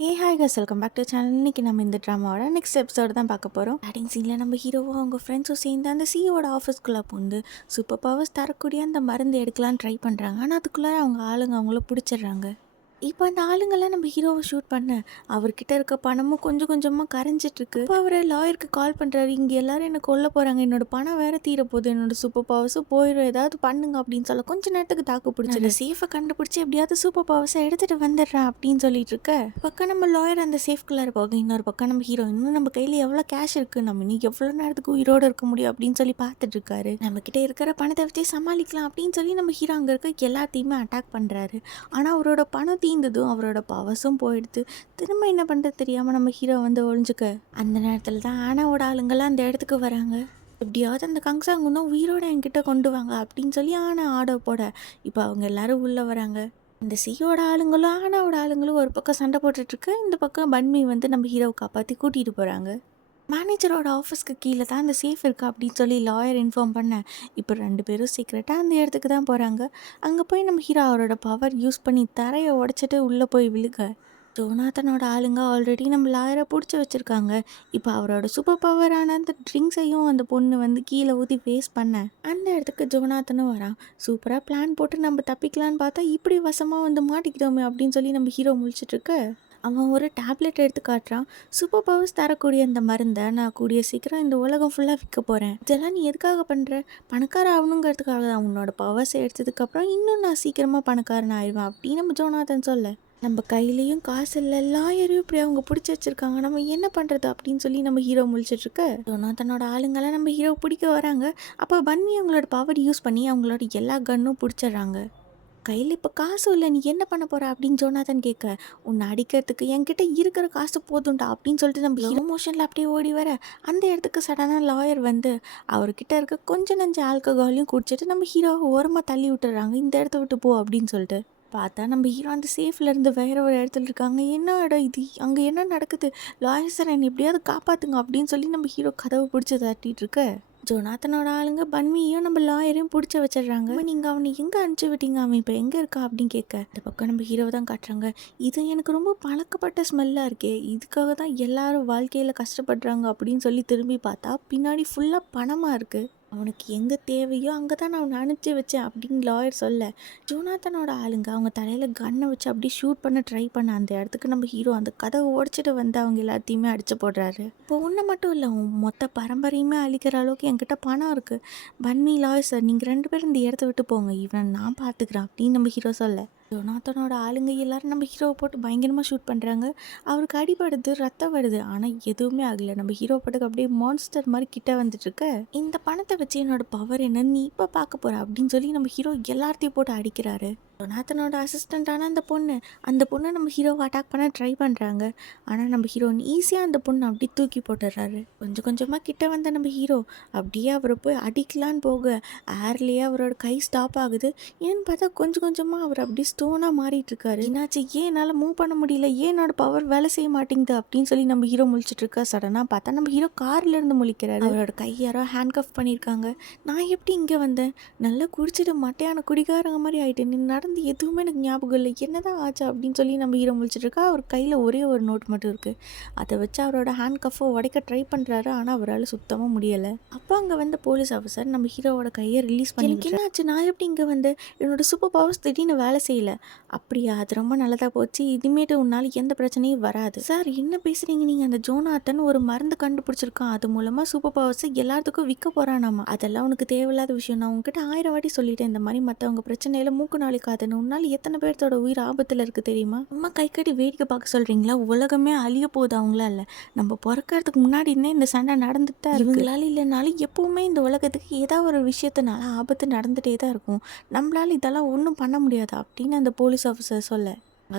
Hi guys, welcome back to channel. இன்னைக்கு நம்ம இந்த ட்ராமாவோட நெக்ஸ்ட் எபிசோடு தான் பார்க்க போகிறோம். ஸ்டார்டிங் சீனில் நம்ம ஹீரோவும் அவங்க ஃப்ரெண்ட்ஸும் சேர்ந்து அந்த சிஓட ஆஃபீஸ்க்குள்ளே பூந்து சூப்பர் பவர்ஸ் தரக்கூடிய அந்த மருந்து எடுக்கலான்னு ட்ரை பண்ணுறாங்க. ஆனால் அதுக்குள்ளே அவங்க ஆளுங்க அவங்கள பிடிச்சிடுறாங்க. இப்போ அந்த ஆளுங்கெல்லாம் நம்ம ஹீரோவை ஷூட் பண்ண அவர்கிட்ட இருக்க பணமும் கொஞ்சம் கொஞ்சமாக கரைஞ்சிட்ருக்கு. இப்போ அவர் லாயருக்கு கால் பண்ணுறாரு, இங்கே எல்லாரும் என்னை கொல்ல போகிறாங்க, என்னோட பணம் வேறு தீரப்போகுது, என்னோட சூப்பர் பவர்ஸும் போயிடும், ஏதாவது பண்ணுங்க அப்படின்னு சொல்ல கொஞ்சம் நேரத்துக்கு தாக்கு பிடிச்சி சேஃபை கண்டுபிடிச்சி எப்படியாவது சூப்பர் பவர்ஸை எடுத்துகிட்டு வந்துடுறேன் அப்படின்னு சொல்லிட்டு இருக்க பக்கம் நம்ம லாயர் அந்த சேஃப்குள்ளே இருப்பாங்க. இன்னொரு பக்கம் நம்ம ஹீரோ இன்னும் நம்ம கையில் எவ்வளோ கேஷ் இருக்குது, நம்ம இன்னும் எவ்வளோ நேரத்துக்கு உயிரோடு இருக்க முடியும் அப்படின்னு சொல்லி பார்த்துட்டு இருக்காரு. நம்மக்கிட்ட இருக்கிற பணத்தை வச்சு சமாளிக்கலாம் அப்படின்னு சொல்லி நம்ம ஹீரோ அங்கே இருக்க எல்லாத்தையுமே அட்டாக் பண்ணுறாரு. ஆனால் அவரோட பணம் தீர்ந்ததும் அவரோட பவர்ஸும் போயிடுது. திரும்ப என்ன பண்ணுறது தெரியாமல் நம்ம ஹீரோ வந்து ஒழிஞ்சுக்க அந்த நேரத்தில் தான் ஆனாவோட ஆளுங்கள்லாம் அந்த இடத்துக்கு வராங்க. எப்படியாவது அந்த கங்சாங்குன்னும் உயிரோட என்கிட்ட கொண்டு வாங்க அப்படின்னு சொல்லி ஆர்டர் போட இப்போ அவங்க எல்லாரும் உள்ளே வராங்க. இந்த சியோட ஆளுங்களும் ஆனாவோட ஆளுங்களும் ஒரு பக்கம் சண்டை போட்டுட்ருக்கு. இந்த பக்கம் பன்மி வந்து நம்ம ஹீரோவை காப்பாற்றி கூட்டிகிட்டு போகிறாங்க. மேனேஜரோட ஆஃபீஸ்க்கு கீழே தான் அந்த சேஃப் இருக்குது அப்படின்னு சொல்லி லாயர் இன்ஃபார்ம் பண்ண இப்போ 2 பேரும் சீக்ரெட்டாக அந்த இடத்துக்கு தான் போகிறாங்க. அங்கே போய் நம்ம ஹீரோ அவரோட பவர் யூஸ் பண்ணி தரையை உடச்சிட்டு உள்ளே போய் விழுக ஜோனாத்தனோட ஆளுங்க ஆல்ரெடி நம்ம லாயரை பிடிச்சி வச்சுருக்காங்க. இப்போ அவரோட சூப்பர் பவரான அந்த ட்ரிங்க்ஸையும் அந்த பொண்ணு வந்து கீழே ஊற்றி வேஸ்ட் பண்ண அந்த இடத்துக்கு ஜோனாத்தனும் வரான். சூப்பராக பிளான் போட்டு நம்ம தப்பிக்கலான்னு பார்த்தா இப்படி வசமாக வந்து மாட்டிக்கிட்டோமே அப்படின்னு சொல்லி நம்ம ஹீரோ முழிச்சிட்ருக்க அவன் ஒரு டேப்லெட் எடுத்து காட்டுறான். சூப்பர் பவர்ஸ் தரக்கூடிய அந்த மருந்தை நான் கூடிய சீக்கிரம் இந்த உலகம் ஃபுல்லாக விற்க போகிறேன். இதெல்லாம் நீ எதுக்காக பண்ணுற? பணக்கார ஆகணுங்கிறதுக்காக தான். உன்னோட பவர்ஸ் எடுத்ததுக்கப்புறம் இன்னும் நான் சீக்கிரமாக பணக்காரன் ஆயிடுவேன் அப்படின்னு நம்ம ஜோனாதன் சொல்ல நம்ம கையிலையும் காசு இல்லை, லாயரையும் இப்படி அவங்க பிடிச்சி வச்சுருக்காங்க, நம்ம என்ன பண்ணுறது அப்படின்னு சொல்லி நம்ம ஹீரோ முழிச்சிட்ருக்க ஜோனாதனோட ஆளுங்கெல்லாம் நம்ம ஹீரோ பிடிக்க வராங்க. அப்போ பன்மி அவங்களோட பவர் யூஸ் பண்ணி அவங்களோட எல்லா கன்னும் பிடிச்சிடுறாங்க. கையில் இப்போ காசு இல்லை, நீ என்ன பண்ண போகிற அப்படின்னு ஜோனாதன் கேட்க உன்னை அடிக்கிறதுக்கு என்கிட்ட இருக்கிற காசு போதும்டா அப்படின்னு சொல்லிட்டு நம்ம ஹீரோ மோஷனில் அப்படியே ஓடி வர அந்த இடத்துக்கு சடனாக லாயர் வந்து அவர்கிட்ட இருக்க கொஞ்சம் நஞ்ச ஆல்கஹாலையும் குடிச்சிட்டு நம்ம ஹீரோவை ஓரமாக தள்ளி விட்டுறாங்க. இந்த இடத்த விட்டு போ அப்படின்னு சொல்லிட்டு பார்த்தா நம்ம ஹீரோ அந்த சேஃப்லேருந்து வேற ஒரு இடத்துல இருக்காங்க. என்ன இடம் இது, அங்கே என்ன நடக்குது, லாயர் சார் என்னை எப்படியாவது காப்பாற்றுங்க அப்படின்னு சொல்லி நம்ம ஹீரோ கதவை பிடிச்சி தட்டிட்டு இருக்க ஜோனாத்தனோட ஆளுங்க பன்மியும் நம்ம லாயரையும் பிடிச்சி வச்சிடுறாங்க. நீங்கள் அவனை எங்கே அனுப்பிச்சி விட்டீங்க, அவன் இப்போ எங்கே இருக்கா அப்படின்னு கேட்க இந்த பக்கம் நம்ம ஹீரோ தான் காட்டுறாங்க. இது எனக்கு ரொம்ப பழக்கப்பட்ட ஸ்மெல்லாக இருக்கே, இதுக்காக தான் எல்லாரும் வாழ்க்கையில் கஷ்டப்படுறாங்க அப்படின்னு சொல்லி திரும்பி பார்த்தா பின்னாடி ஃபுல்லாக பணமாக இருக்குது. அவனுக்கு எங்கே தேவையோ அங்கே தான் நான் அவனை அனுப்பிச்சி வச்சேன் அப்படின்னு லாயர் சொல்ல ஜோனாத்தனோட ஆளுங்க அவங்க தலையில் கன்னை வச்சு அப்படியே ஷூட் பண்ண ட்ரை பண்ண அந்த இடத்துக்கு நம்ம ஹீரோ அந்த கதவை உடச்சிட்டு வந்து அவங்க எல்லாத்தையுமே அடிச்சு போடுறாரு. இப்போ ஒன்று மட்டும் இல்லை, மொத்த பரம்பரையுமே அழிக்கிற அளவுக்கு என்கிட்ட பணம் இருக்குது. பன்மி, லாயர் சார், நீங்கள் 2 பேரும் இந்த இடத்த விட்டு போங்க, இவனை நான் பார்த்துக்கிறேன் அப்படின்னு நம்ம ஹீரோ சொல்ல ஜோனாத்தனோட ஆளுங்க எல்லாரும் நம்ம ஹீரோவை போட்டு பயங்கரமாக ஷூட் பண்ணுறாங்க. அவருக்கு அடிபடுது, ரத்தம் வருது, ஆனால் எதுவுமே ஆகலை. நம்ம ஹீரோ பாட்டுக்கு அப்படியே மான்ஸ்டர் மாதிரி கிட்ட வந்துட்டுருக்க இந்த பணத்தை வச்சு என்னோட பவர் என்னன்னு நீ இப்போ பார்க்க போகிற அப்படின்னு சொல்லி நம்ம ஹீரோ எல்லாத்தையும் போட்டு அடிக்கிறாரு. ஜோனாத்தனோட அசிஸ்டண்ட்டான அந்த பொண்ணை நம்ம ஹீரோவை அட்டாக் பண்ண ட்ரை பண்ணுறாங்க. ஆனால் நம்ம ஹீரோ ஈஸியாக அந்த பொண்ணை அப்படியே தூக்கி போட்டுடுறாரு. கொஞ்சம் கொஞ்சமாக கிட்ட வந்த நம்ம ஹீரோ அப்படியே அவரை போய் அடிக்கலான்னு போக ஏர்லேயே அவரோட கை ஸ்டாப் ஆகுது. ஏன்னு பார்த்தா கொஞ்சம் கொஞ்சமாக அவர் அப்படியே ஸ்டோனாக மாறிட்டு இருக்காரு. என்னாச்சு, ஏன் என்னால் மூவ் பண்ண முடியல, ஏன் என்னோட பவர் வேலை செய்ய மாட்டேங்குது அப்படின்னு சொல்லி நம்ம ஹீரோ முழிச்சிட்டு இருக்கா. சடனாக பார்த்தா நம்ம ஹீரோ கார்லேருந்து முழிக்கிறாரு. அவரோட கை யாரோ ஹேண்ட் கஃப் பண்ணியிருக்காங்க. நான் எப்படி இங்கே வந்தேன், நல்லா குடிச்சிட்டு மட்டையான குடிகாரங்க மாதிரி ஆகிட்டேன், நீ நடந்து எதுவுமே எனக்கு ஞாபகம் இல்லை, என்னதான் ஆச்சு அப்படின்னு சொல்லி நம்ம ஹீரோ முழிச்சிட்டு இருக்கா. அவர் கையில் ஒரே ஒரு நோட் மட்டும் இருக்குது. அதை வச்சு அவரோட ஹேண்ட் கஃபை உடைக்க ட்ரை பண்ணுறாரு. ஆனால் அவரால் சுத்தமாக முடியலை. அப்போ அங்கே வந்த போலீஸ் ஆஃபீஸர் நம்ம ஹீரோவோட கையை ரிலீஸ் பண்ணி என்னாச்சு, நான் எப்படி இங்கே வந்து என்னோட சூப்பர் பவர்ஸ் திடீர்னு வேலை செய்யலை. அப்படியா, அது ரொம்ப நல்லதாக போச்சு, இனிமேட்டு உன்னால் எந்த பிரச்சனையும் வராது. சார் என்ன பேசுகிறீங்க நீங்கள், அந்த ஜோனாத்தன் ஒரு மருந்து கண்டுபிடிச்சிருக்கான், அது மூலமாக சூப்பர் பவர்ஸை எல்லாத்துக்கும் விற்க போகிறானாமா. அதெல்லாம் உனக்கு தேவையில்லாத விஷயம். நான் உங்ககிட்ட 1000 வாட்டி சொல்லிட்டேன், இந்த மாதிரி மற்றவங்க பிரச்சனையில் மூக்கு நாளைக்காதுன்னு. உன்னால் எத்தனை பேர்த்தோட உயிர் ஆபத்தில் இருக்குது தெரியுமா? அம்மா கை கட்டி வேடிக்கை பார்க்க சொல்கிறீங்களா? உலகமே அழிய போகுது அவங்களா இல்லை, நம்ம பிறக்கிறதுக்கு முன்னாடி இருந்தே இந்த சண்டை நடந்துட்டு தான் இருக்கு. இவங்களால இல்லைனாலும் எப்போவுமே இந்த உலகத்துக்கு ஏதாவது ஒரு விஷயத்தினால ஆபத்து நடந்துகிட்டே தான் இருக்கும். நம்மளால இதெல்லாம் ஒன்றும் பண்ண முடியாது அப்படின்னு அந்த போலீஸ் ஆஃபீஸர் சொல்ல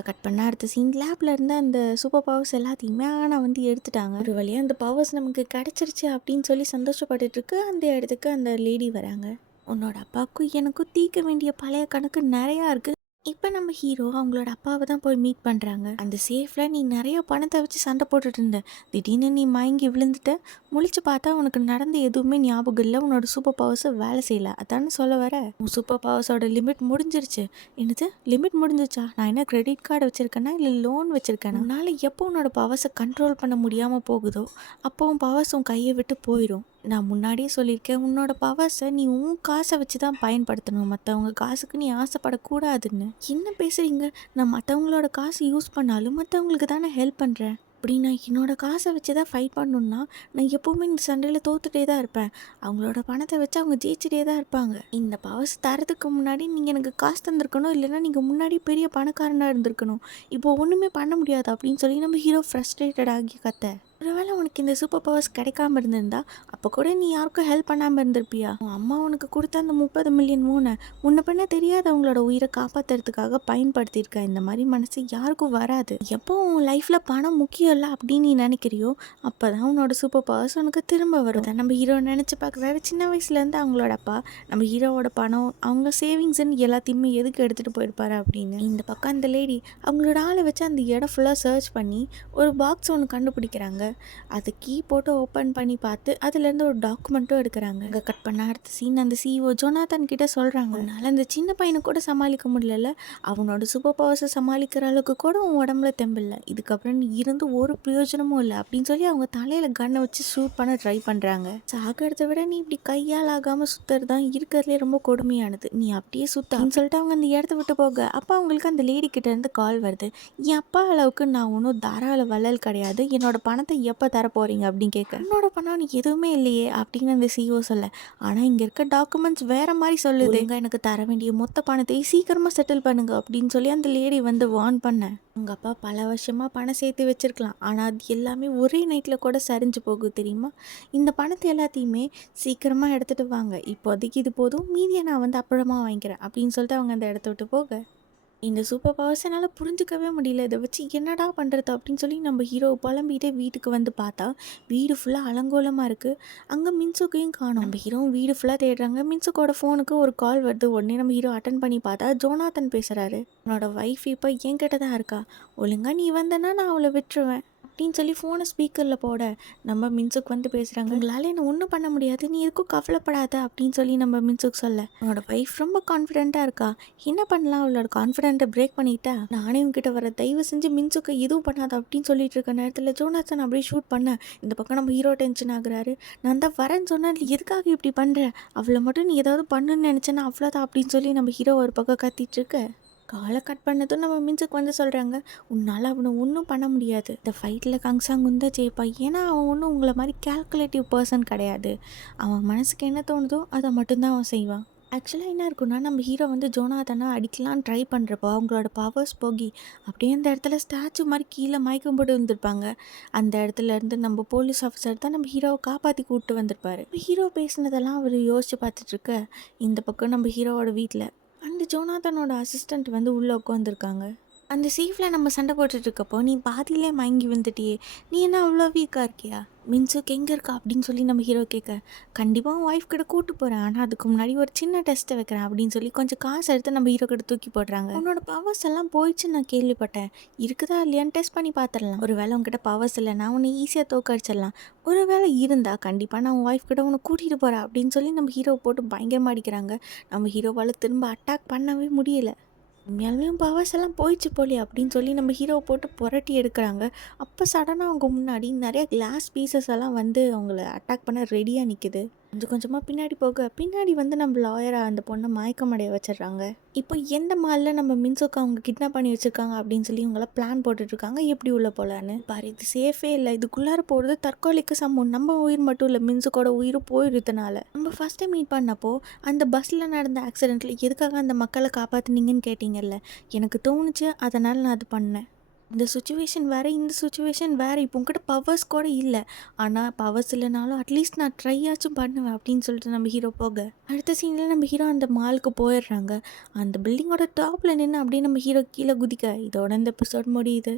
கட் பண்ண அடுத்த சீன் லேப்ல இருந்து அந்த சூப்பர் பவர்ஸ் எல்லாத்தையுமே ஆனால் வந்து எடுத்துட்டாங்க. ஒரு வழியாக அந்த பவர்ஸ் நமக்கு கிடைச்சிருச்சு அப்படின்னு சொல்லி சந்தோஷப்பட்டுட்டு இருக்கு. அந்த இடத்துக்கு அந்த லேடி வராங்க. உன்னோட அப்பாவுக்கும் எனக்கும் தீர்க்க வேண்டிய பழைய கணக்கு நிறையா இருக்குது, இப்போ நம்ம ஹீரோ அவங்களோட அப்பாவை தான் போய் மீட் பண்ணுறாங்க. அந்த சேஃபில் நீ நிறைய பணத்தை வச்சு சண்டை போட்டுட்டு இருந்த, திடீர்னு நீ மயங்கி விழுந்துட்ட, முழிச்சு பார்த்தா உனக்கு நடந்த எதுவுமே ஞாபகம் இல்லை, உன்னோட சூப்பர் பவர்ஸை வேலை செய்யலை, அதானே சொல்ல வர? உன் சூப்பர் பவர்ஸோட லிமிட் முடிஞ்சிருச்சு. என்னது லிமிட் முடிஞ்சிச்சா? நான் என்ன கிரெடிட் கார்டு வச்சுருக்கேன்னா இல்லை லோன் வச்சுருக்கேன்னா? உன்னால் எப்போ உன்னோட பவர்ஸை கண்ட்ரோல் பண்ண முடியாமல் போகுதோ அப்போ உன் பவர்ஸ் உன் கையை விட்டு போயிடும். நான் முன்னாடியே சொல்லியிருக்கேன், உன்னோட பவர்ஸை நீ உன் காசை வச்சு தான் பயன்படுத்தணும், மற்றவங்க காசுக்கு நீ ஆசைப்படக்கூடாதுன்னு. என்ன பேசுகிறீங்க? நான் மற்றவங்களோட காசு யூஸ் பண்ணாலும் மற்றவங்களுக்கு தானே ஹெல்ப் பண்ணுறேன். அப்படி நான் என்னோட காசை வச்சு தான் ஃபைட் பண்ணணுன்னா நான் எப்போவுமே இந்த சண்டையில் தோத்துட்டே தான் இருப்பேன். அவங்களோட பணத்தை வச்சு அவங்க ஜெயிச்சிட்டே தான் இருப்பாங்க. இந்த பவர்ஸ் தரதுக்கு முன்னாடி நீங்கள் எனக்கு காசு தந்திருக்கணும், இல்லைன்னா நீங்கள் முன்னாடி பெரிய பணக்காரனாக இருந்திருக்கணும். இப்போ ஒன்றுமே பண்ண முடியாது அப்படின்னு சொல்லி நம்ம ஹீரோ ஃப்ரஸ்ட்ரேட்டட் ஆகி கத்த. ஒருவேளை உனக்கு இந்த சூப்பர் பவர்ஸ் கிடைக்காம இருந்திருந்தா அப்போ கூட நீ யாருக்கும் ஹெல்ப் பண்ணாமல் இருந்திருப்பியா? உன் அம்மா உனக்கு கொடுத்த அந்த 30 மில்லியன் மூணை முன்ன பின்ன தெரியாதவங்களோட உயிரை காப்பாற்றுறதுக்காக பயன்படுத்தியிருக்க. இந்த மாதிரி மனசு யாருக்கும் வராது. எப்போ உன் லைஃப்பில் பணம் முக்கியம் இல்லை அப்படின்னு நீ நினைக்கிறியோ அப்போ தான் உன்னோட சூப்பர் பவர்ஸ் உனக்கு திரும்ப வரும். அதான் நம்ம ஹீரோ நினச்சி பார்க்குறாரு. சின்ன வயசுலேருந்து அவங்களோட அப்பா நம்ம ஹீரோவோட பணம் அவங்க சேவிங்ஸ்ன்னு எல்லாத்தையுமே எதுக்கு எடுத்துகிட்டு போயிருப்பாரு அப்படின்னு. இந்த பக்கம் அந்த லேடி அவங்களோட ஆளை வச்சு அந்த இடம் ஃபுல்லாக சர்ச் பண்ணி ஒரு பாக்ஸ் ஒன்று கண்டுபிடிக்கிறாங்க. அது கீ போட்டு ஓப்பன் பண்ணி பார்த்து அதுலேருந்து ஒரு டாக்குமெண்ட்டும் எடுக்கிறாங்க. அங்கே கட் பண்ண அடுத்த சீன் அந்த சிஓ ஜோனாதன் கிட்ட சொல்கிறாங்க, அதனால் அந்த சின்ன பையனை கூட சமாளிக்க முடியல, அவனோட சூப்பர் பவர்ஸை சமாளிக்கிற அளவுக்கு கூட உன் உடம்புல தெம்பில்லை, இதுக்கப்புறம் நீ இருந்து ஒரு பிரயோஜனமும் இல்லை அப்படின்னு சொல்லி அவங்க தலையில் கன்னை வச்சு ஷூட் பண்ண ட்ரை பண்ணுறாங்க. சாகிறத விட நீ இப்படி கையால் ஆகாமல் சுற்றுறது தான் இருக்கிறதுலே ரொம்ப கொடுமையானது, நீ அப்படியே சுத்தான்னு சொல்லிட்டு அவங்க அந்த இடத்த விட்டு போக அப்போ அவங்களுக்கு அந்த லேடி கிட்ட இருந்து கால் வருது. என் அப்பா அளவுக்கு நான் ஒன்றும் தாராள வள்ளல் கிடையாது, என்னோட பணத்தை எப்போ தர போகிறீங்க அப்படின்னு கேட்க, என்னோட பணம் நீ எதுவுமே இல்லையே அப்படின்னு அந்த சிஓ சொல்ல, ஆனால் இங்கே இருக்க டாக்குமெண்ட்ஸ் வேறு மாதிரி சொல்லுது, எங்க எனக்கு தர வேண்டிய மொத்த பணத்தை சீக்கிரமாக செட்டில் பண்ணுங்க அப்படின்னு சொல்லி அந்த லேடி வந்து வார்ன் பண்ண. உங்கள் அப்பா பல வருஷமாக பணம் சேர்த்து வச்சுருக்கலாம், ஆனால் அது எல்லாமே ஒரே நைட்டில் கூட சரிஞ்சு போகுது தெரியுமா? இந்த பணத்தை எல்லாத்தையுமே சீக்கிரமாக எடுத்துகிட்டு வாங்க, இப்போதைக்கு இது போதும், மீதியை நான் வந்து அப்புறமா வாங்கிக்கிறேன் அப்படின்னு சொல்லிட்டு அவங்க அந்த இடத்த விட்டு போக. இந்த சூப்பர் பவர்ஸ் என்னால் புரிஞ்சிக்கவே முடியல, இதை வச்சு என்னடா பண்ணுறது அப்படின்னு சொல்லி நம்ம ஹீரோ புலம்பிகிட்டே வீட்டுக்கு வந்து பார்த்தா வீடு ஃபுல்லாக அலங்கோலமாக இருக்குது. அங்கே மின்சுக்கையும் காணும். நம்ம ஹீரோவும் வீடு ஃபுல்லாக தேடுறாங்க. மின்சுக்கோட ஃபோனுக்கு ஒரு கால் வருது. உடனே நம்ம ஹீரோ அட்டன் பண்ணி பார்த்தா ஜோனாதன் பேசுகிறாரு. உன்னோட ஒய்ஃப் இப்போ என்கிட்ட தான் இருக்கா, ஒழுங்கா நீ வந்தனா நான் அவளை விட்டுருவேன் அப்படின்னு சொல்லி ஃபோனை ஸ்பீக்கரில் போட நம்ம மின்சுக் வந்து பேசுகிறாங்க. உங்களால் என்ன ஒன்றும் பண்ண முடியாது, நீ எதுக்கும் கவலைப்படாத அப்படின்னு சொல்லி நம்ம மின்சுக் சொல்ல, உன்னோட ஒய்ஃப் ரொம்ப கான்ஃபிடென்ட்டாக இருக்கா, என்ன பண்ணலாம், அவளோட கான்ஃபிடென்ட்டை பிரேக் பண்ணிட்டா, நானே உங்ககிட்ட வர, தயவு செஞ்சு மின்சுக்கை எதுவும் பண்ணாத அப்படின்னு சொல்லிட்டு இருக்க நேரத்தில் ஜோனாதன் அப்படியே ஷூட் பண்ண இந்த பக்கம் நம்ம ஹீரோ டென்ஷன் ஆகுறாரு. நான் தான் வரேன்னு சொன்னேன், எதுக்காக இப்படி பண்ணுறேன், அவளை மட்டும் நீ ஏதாவது பண்ணுன்னு நினச்சேன்னா அவ்வளோதான் அப்படின்னு சொல்லி நம்ம ஹீரோ ஒரு பக்கம் கத்திட்டு இருக்க. காலை கட் பண்ணதும் நம்ம மின்சுக்கு வந்து சொல்கிறாங்க, உன்னால் அவனை ஒன்றும் பண்ண முடியாது, இந்த ஃபைட்டில் கங்சாங் தான் ஜெயிப்பா, ஏன்னா அவன் ஒன்றும் உங்களை மாதிரி கேல்குலேட்டிவ் பர்சன் கிடையாது, அவன் மனசுக்கு என்ன தோணுதோ அதை மட்டும்தான் அவன் செய்வான். ஆக்சுவலாக என்ன இருக்குன்னா நம்ம ஹீரோ வந்து ஜோனாதனை அடிக்கலான்னு ட்ரை பண்ணுறப்போ அவங்களோட பவர்ஸ் போகி அப்படியே அந்த இடத்துல ஸ்டாச்சு மாதிரி கீழே மயக்கம் போட்டு வந்துருப்பாங்க. அந்த இடத்துல இருந்து நம்ம போலீஸ் ஆஃபீஸர் தான் நம்ம ஹீரோவை காப்பாற்றி கூப்பிட்டு வந்திருப்பாரு. ஹீரோ பேசினதெல்லாம் அவர் யோசிச்சு பார்த்துட்ருக்க. இந்த பக்கம் நம்ம ஹீரோவோட வீட்டில் அந்த ஜோனாதனோட அசிஸ்டண்ட் வந்து உள்ளே உட்காந்துருக்காங்க. அந்த சேஃபில் நம்ம சண்டை போட்டுட்ருக்கப்போ நீ பாதியிலே மயங்கி வந்துட்டியே, நீ என்ன அவ்வளோ வீக்காக இருக்கியா, மின்சுக்கு எங்கே இருக்கா அப்படின்னு சொல்லி நம்ம ஹீரோ கேட்க, கண்டிப்பாக உன் ஒய்ஃப் கிட்ட கூட்டு போகிறேன், ஆனால் அதுக்கு முன்னாடி ஒரு சின்ன டெஸ்ட்டை வைக்கிறேன் அப்படின்னு சொல்லி கொஞ்சம் காசு எடுத்து நம்ம ஹீரோ கிட்ட தூக்கி போடுறாங்க. உன்னோட பவர்ஸ் எல்லாம் போயிடுச்சுன்னு நான் கேள்விப்பட்டேன், இருக்குதா இல்லையான்னு டெஸ்ட் பண்ணி பார்த்துடலாம், ஒரு வேளை உங்ககிட்ட பவர்ஸ் இல்லைனா உன்னை ஈஸியாக தோக்கடிச்சிடலாம், ஒரு வேளை இருந்தால் கண்டிப்பாக நான் உன் ஒய்ஃப் கிட்ட உன்னை கூட்டிகிட்டு போகிறேன் அப்படின்னு சொல்லி நம்ம ஹீரோவை போட்டு பயங்கரமாக அடிக்கிறாங்க. நம்ம ஹீரோவால் திரும்ப அட்டாக் பண்ணவே முடியல. உண்மையாலுமே பவர்ஸ் எல்லாம் போயிடுச்சு போலியே அப்படின்னு சொல்லி நம்ம ஹீரோவை போட்டு புரட்டி எடுக்கிறாங்க. அப்போ சடனாக அவங்க முன்னாடி நிறைய கிளாஸ் பீசஸ் எல்லாம் வந்து அவங்கள அட்டாக் பண்ண ரெடியாக நிற்குது. கொஞ்சம் கொஞ்சமாக பின்னாடி போக பின்னாடி வந்து நம்ம லாயராக அந்த பொண்ணை மயக்கமடைய வச்சிடுறாங்க. இப்போ எந்த மாலில் நம்ம மின்சுக்கு அவங்க கிட்னாப் பண்ணி வச்சுருக்காங்க அப்படின்னு சொல்லி இவங்களாம் பிளான் போட்டுட்ருக்காங்க, எப்படி உள்ளே போகலான்னு. பாரு இது சேஃபே இல்லை, இதுக்குள்ளார போகிறது தற்கொலைக்கு சமம், நம்ம உயிர் மட்டும் இல்லை மின்சுக்கோட உயிரும் போயிடுறதுனால. நம்ம ஃபஸ்ட்டு மீட் பண்ணப்போ அந்த பஸ்ஸில் நடந்த ஆக்சிடெண்ட்டில் எதுக்காக அந்த மக்களை காப்பாற்றுனீங்கன்னு கேட்டிங்கல்ல, எனக்கு தோணுச்சு, அதனால் நான் அது பண்ணேன். இந்த சுச்சுவேஷன் வேறு, இந்த சுச்சுவேஷன் வேறு, இப்போ உங்ககிட்ட பவர்ஸ் கூட இல்லை, ஆனால் பவர்ஸ் இல்லைனாலும் அட்லீஸ்ட் நான் ட்ரை ஆச்சும் பண்ணுவேன் அப்படின்னு சொல்லிட்டு நம்ம ஹீரோ போக அடுத்த சீனில் நம்ம ஹீரோ அந்த மாலுக்கு போயிடுறாங்க. அந்த பில்டிங்கோட டாப்பில் நின்று அப்படியே நம்ம ஹீரோ கீழே குதிக்க இதோட இந்த எபிசோட் முடியுது.